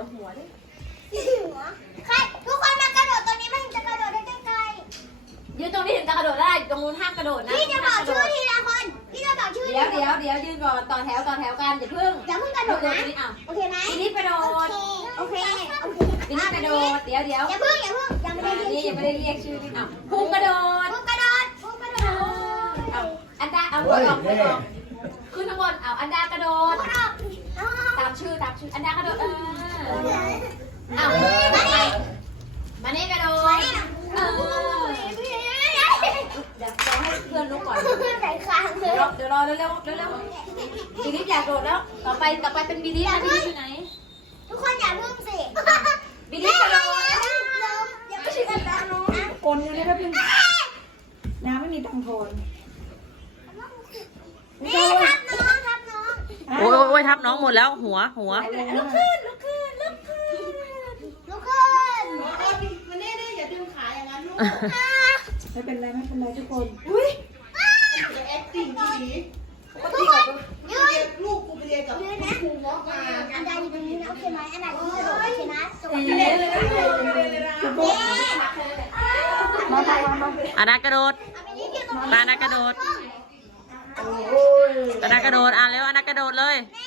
ยวหัวด้วยใครทุกคนมากระโดดตัวนี้มันจะกระโดดได้ไกลยืนตรงนี้ถึงจะกระโดดได้ตรงนู้นห้ามกระโดดนะพี่จะบอกชื่อทีละคนพี่จะบอกชื่อเดี๋ยวยืนก่อนต่อแถวกันอย่าเพิ่งอย่าเพิ่งกระโดดนะอ่ะโอเคไหมทีนี้กระโดดโอเคทีนี้กระโดดเดี๋ยวอย่าเพิ่งยังไม่ได้เรียกนี่ชื่ยังไม่ได้เรียกชื่ออ่ะพุ่งกระโดดพุ่งกระโดดเอาอันดาเอาหัวออกขึ้นข้างบนเอาอันดากระโดดตามชื่ออันดากระโดดเอามานี่กระโดดเดี๋ยวให้เพื่อนลุกก่อนใส่คางเลยเดี๋ยวรอเร็วบีนิฟอยากโดดแล้วต่อไปเป็นบีนิฟนะบีนิฟอยู่ไหนทุกคนอย่าเพิ่งสิบีนิฟกระโดดอย่าไปชิดตาน้องโอนเงินได้ครับพี่น้ำไม่มีตังค์โทนนี่ทับน้องทับน้องโอ้ยทับน้องหมดแล้วหัวลุกขึ้นลุกขึ้นมันนี่อย่าดึงขาอย่างนั้นลูกไม่เป็นไรทุกคนแอคติ้งที่ดีทุกคนยืนลูกกูไปเรียนกับยืนนะครูม็อกมาอันใดอยู่ตรงนี้นะโอเคไหมอันใดที่กระโดดโอเคนะสวัสดีมาอานากระโดดอานากระโดดอานากระโดดเร็วอานากระโดดเลยแม่